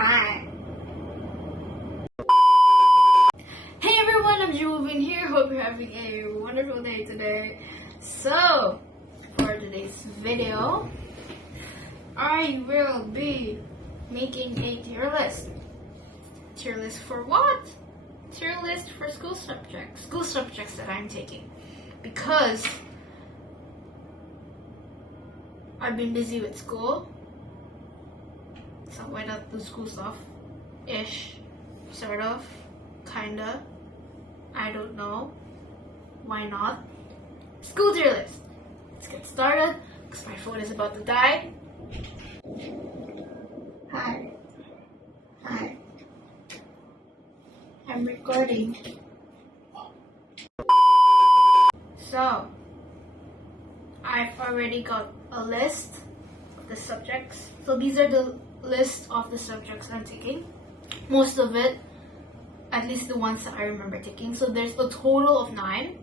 Hi. Hey everyone, I'm Wolvin here. Hope you're having a wonderful day today. So, for today's video, I will be making a tier list. Tier list for what? Tier list for school subjects that I'm taking. Because I've been busy with school. So why not do school stuff? Ish. Sort of. Kinda. I don't know. Why not? School tier list. Let's get started because my phone is about to die. Hi. I'm recording. So, I've already got a list of the subjects. So these are the list of the subjects I'm taking. Most of it, at least the ones that I remember taking. So there's a total of 9.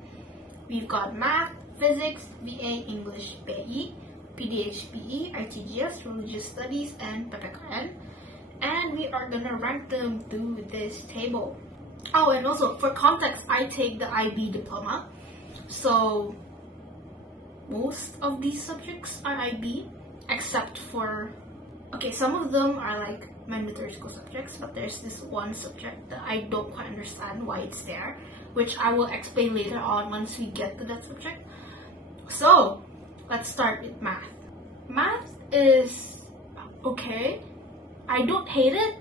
We've got math, physics, VA, English, PE, PDH, PE, RTGS, religious studies, and PPKN. And we are gonna rank them through this table. Oh, and also for context, I take the IB diploma. So most of these subjects are IB, except for, okay, some of them are like mandatory school subjects, but there's this one subject that I don't quite understand why it's there, which I will explain later on once we get to that subject. So, let's start with math. Math is okay. I don't hate it.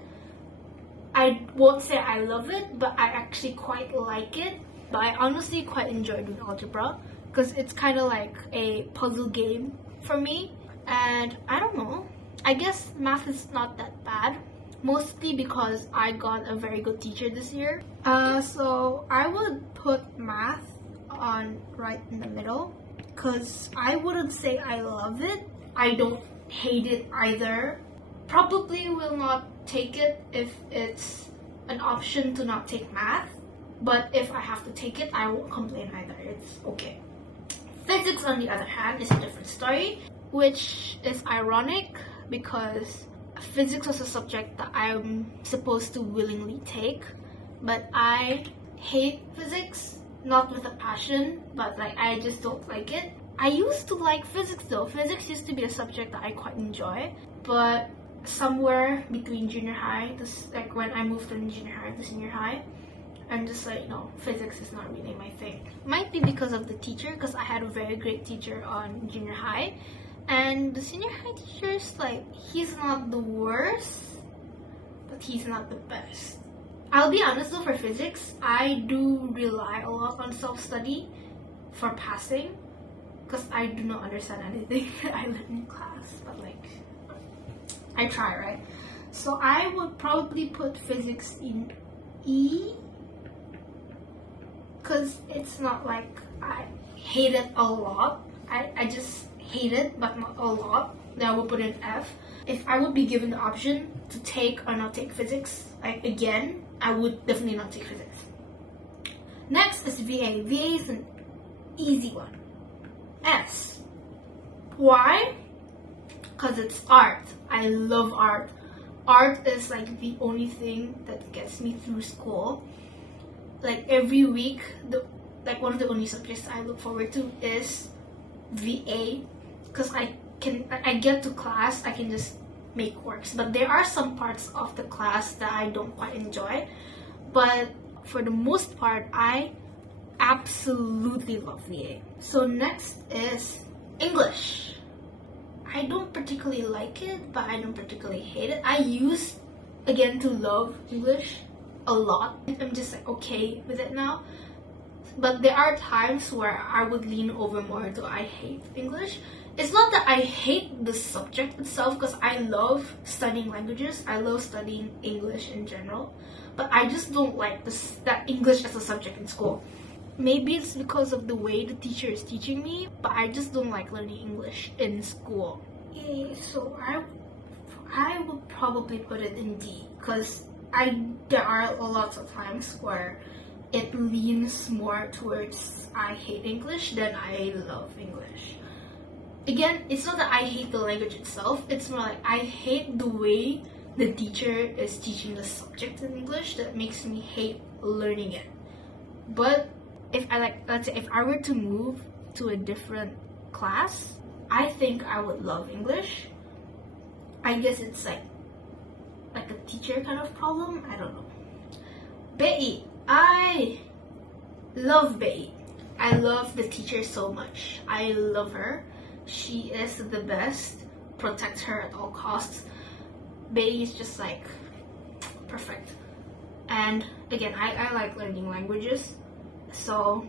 I won't say I love it, but I actually quite like it. But I honestly quite enjoy doing algebra because it's kind of like a puzzle game for me. And I don't know, I guess math is not that bad, mostly because I got a very good teacher this year. So I would put math on right in the middle because I wouldn't say I love it. I don't hate it either. Probably will not take it if it's an option to not take math. But if I have to take it, I won't complain either. It's okay. Physics, on the other hand, is a different story, which is ironic because physics was a subject that I'm supposed to willingly take, but I hate physics, not with a passion, but like I just don't like it. I used to like physics though. Physics used to be a subject that I quite enjoy, but somewhere between junior high, like when I moved from junior high to senior high, I'm just like, no, physics is not really my thing. Might be because of the teacher, because I had a very great teacher on junior high. And the senior high teacher's like, he's not the worst, but he's not the best. I'll be honest though, for physics, I do rely a lot on self-study for passing, because I do not understand anything that I learn in class, but like, I try, right? So I would probably put physics in E, because it's not like I hate it a lot. I just hate it, but not a lot. Then I would put in F. If I would be given the option to take or not take physics, like again, I would definitely not take physics. Next is VA. VA is an easy one. S. Why? Because it's art. I love art. Art is like the only thing that gets me through school. Like every week, one of the only subjects I look forward to is VA, because I get to class, I can just make works. But there are some parts of the class that I don't quite enjoy. But for the most part, I absolutely love VA. So next is English. I don't particularly like it, but I don't particularly hate it. I used, again, to love English a lot. I'm just like okay with it now. But there are times where I would lean over more to I hate English. It's not that I hate the subject itself, because I love studying languages. I love studying English in general. But I just don't like that English as a subject in school. Maybe it's because of the way the teacher is teaching me, but I just don't like learning English in school. So I would probably put it in D, because there are lots of times where it leans more towards I hate English than I love English. Again, it's not that I hate the language itself, it's more like I hate the way the teacher is teaching the subject in English that makes me hate learning it. But if let's say if I were to move to a different class, I think I would love English. I guess it's like a teacher kind of problem. I don't know. Bei, I love Bei. I love the teacher so much. I love her. She is the best. Protect her at all costs. Bei is just like perfect. And again, I like learning languages. So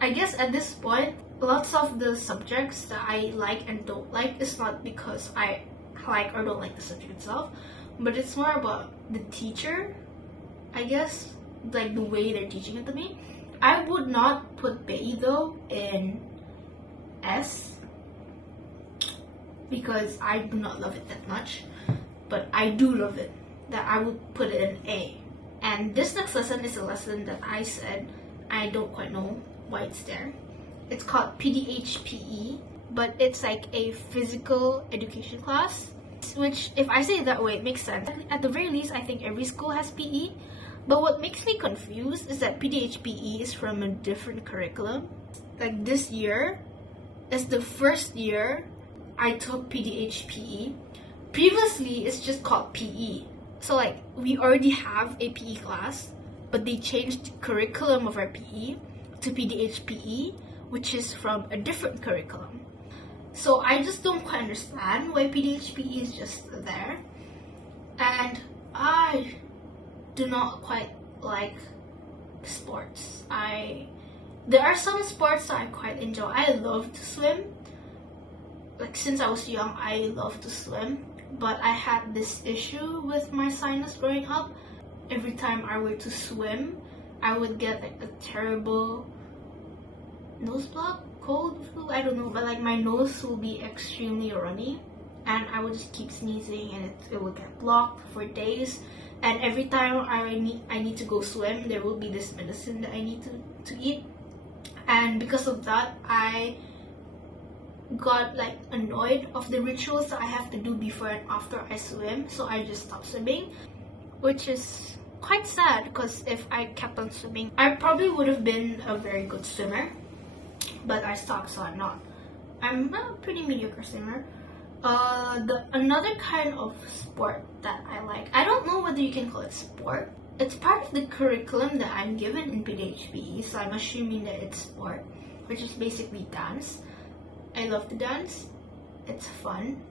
I guess at this point, lots of the subjects that I like and don't like is not because I like or don't like the subject itself, but it's more about the teacher, I guess, like the way they're teaching it to me. I would not put Bei though in S because I do not love it that much, but I do love it, that I would put it in A. And this next lesson is a lesson that I said I don't quite know why it's there. It's called PDHPE, but it's like a physical education class, which if I say it that way, it makes sense. At the very least, I think every school has PE. But what makes me confused is that PDHPE is from a different curriculum. Like this year is the first year I took PDHPE. Previously, it's just called PE. So like we already have a PE class, but they changed the curriculum of our PE to PDHPE, which is from a different curriculum. So I just don't quite understand why PDHPE is just there. And I do not quite like sports. There are some sports that I quite enjoy. I love to swim. Like since I was young, I love to swim. But I had this issue with my sinus growing up. Every time I were to swim, I would get like a terrible nose block, cold, flu, I don't know, but like my nose will be extremely runny and I would just keep sneezing and it would get blocked for days. And every time I need to go swim, there will be this medicine that I need to eat. And because of that, I got like annoyed of the rituals that I have to do before and after I swim, so I just stopped swimming, which is quite sad because if I kept on swimming, I probably would have been a very good swimmer, but I stopped, so I'm a pretty mediocre swimmer. Another kind of sport that I like, I don't know whether you can call it sport. It's part of the curriculum that I'm given in PDHPE, so I'm assuming that it's sport, which is basically dance. I love to dance. It's fun.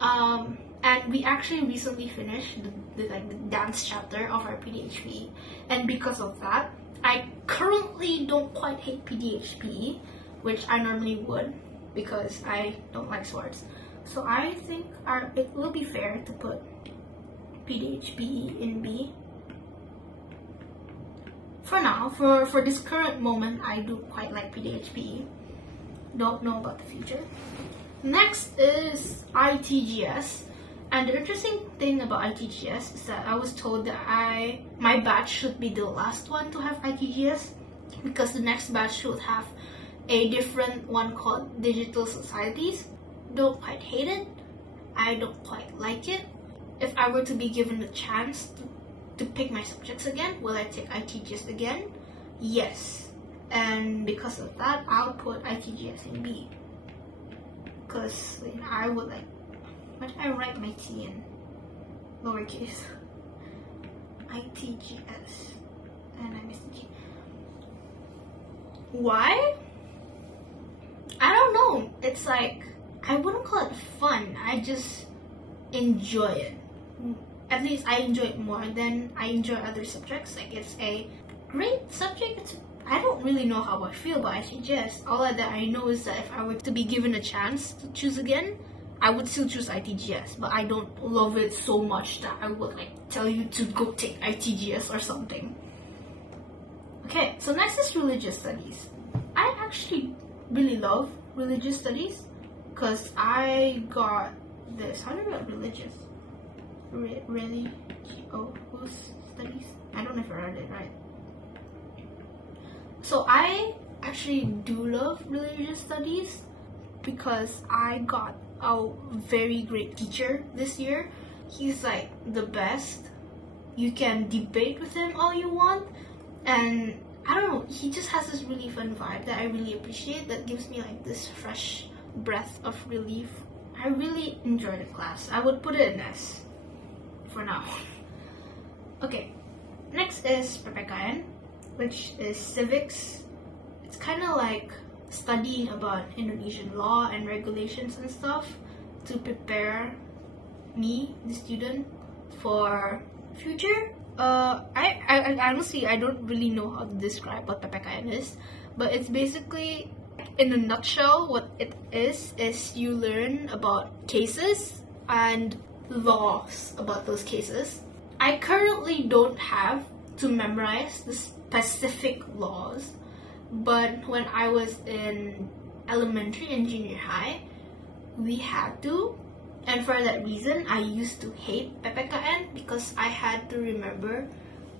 And we actually recently finished the dance chapter of our PDHPE, and because of that, I currently don't quite hate PDHPE, which I normally would because I don't like sports. So I think it will be fair to put PDHPE in B. For now, for this current moment, I do quite like PDHPE. Don't know about the future. Next is ITGS. And the interesting thing about ITGS is that I was told that my batch should be the last one to have ITGS because the next batch should have a different one called Digital Societies. Don't quite hate it. I don't quite like it. If I were to be given a chance to pick my subjects again, will I take ITGS again? Yes. And because of that, I'll put ITGS in B. Because I would like, why did I write my T in lowercase? ITGS. And I missed the G. Why? I don't know. It's like, I wouldn't call it fun. I just enjoy it. At least I enjoy it more than I enjoy other subjects. Like, it's a great subject. I don't really know how I feel about ITGS. All that I know is that if I were to be given a chance to choose again, I would still choose ITGS, but I don't love it so much that I would like tell you to go take ITGS or something. Okay, so next is religious studies. I actually really love religious studies because I got this. How do you write religious? Really? Whose studies? I don't know if I read it right. So I actually do love religious studies because I got a very great teacher this year. he's like the best. You can debate with him all you want, and I don't know, he just has this really fun vibe that I really appreciate, that gives me like this fresh breath of relief. I really enjoy the class. I would put it in S for now. Okay, next is PPKN, which is civics. It's kind of like studying about Indonesian law and regulations and stuff to prepare me, the student, for future. I honestly, I don't really know how to describe what PPKN is, but it's basically, in a nutshell, what it is you learn about cases and laws about those cases. I currently don't have to memorize the specific laws, but when I was in elementary and junior high, we had to. And for that reason, I used to hate PPKN because I had to remember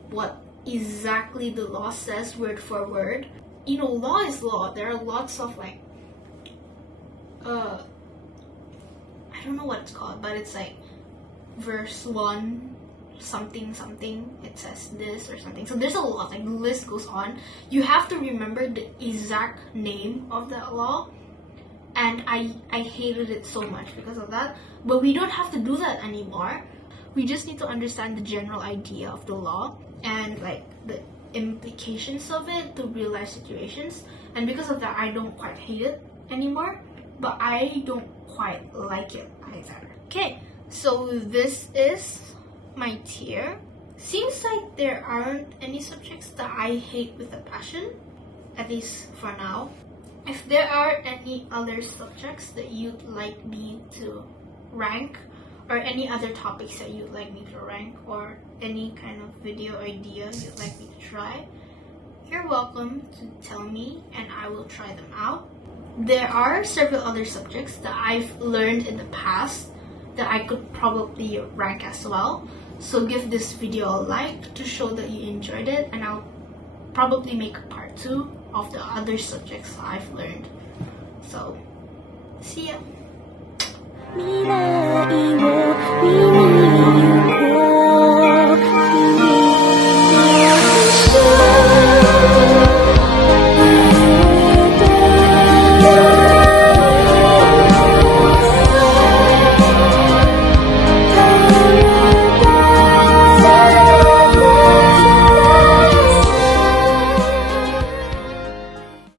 what exactly the law says word for word. You know, law is law. There are lots of like, I don't know what it's called, but it's like verse 1, something, it says this or something. So there's a lot, like the list goes on. You have to remember the exact name of that law. And I hated it so much because of that. But we don't have to do that anymore. We just need to understand the general idea of the law and like the implications of it to real life situations. And because of that, I don't quite hate it anymore, but I don't quite like it either. Okay, so this is my tier. Seems like there aren't any subjects that I hate with a passion, at least for now. If there are any other subjects that you'd like me to rank, or any other topics that you'd like me to rank, or any kind of video idea you'd like me to try, you're welcome to tell me and I will try them out. There are several other subjects that I've learned in the past that I could probably rank as well. So give this video a like to show that you enjoyed it, and I'll probably make a part 2 of the other subjects I've learned. So, see ya!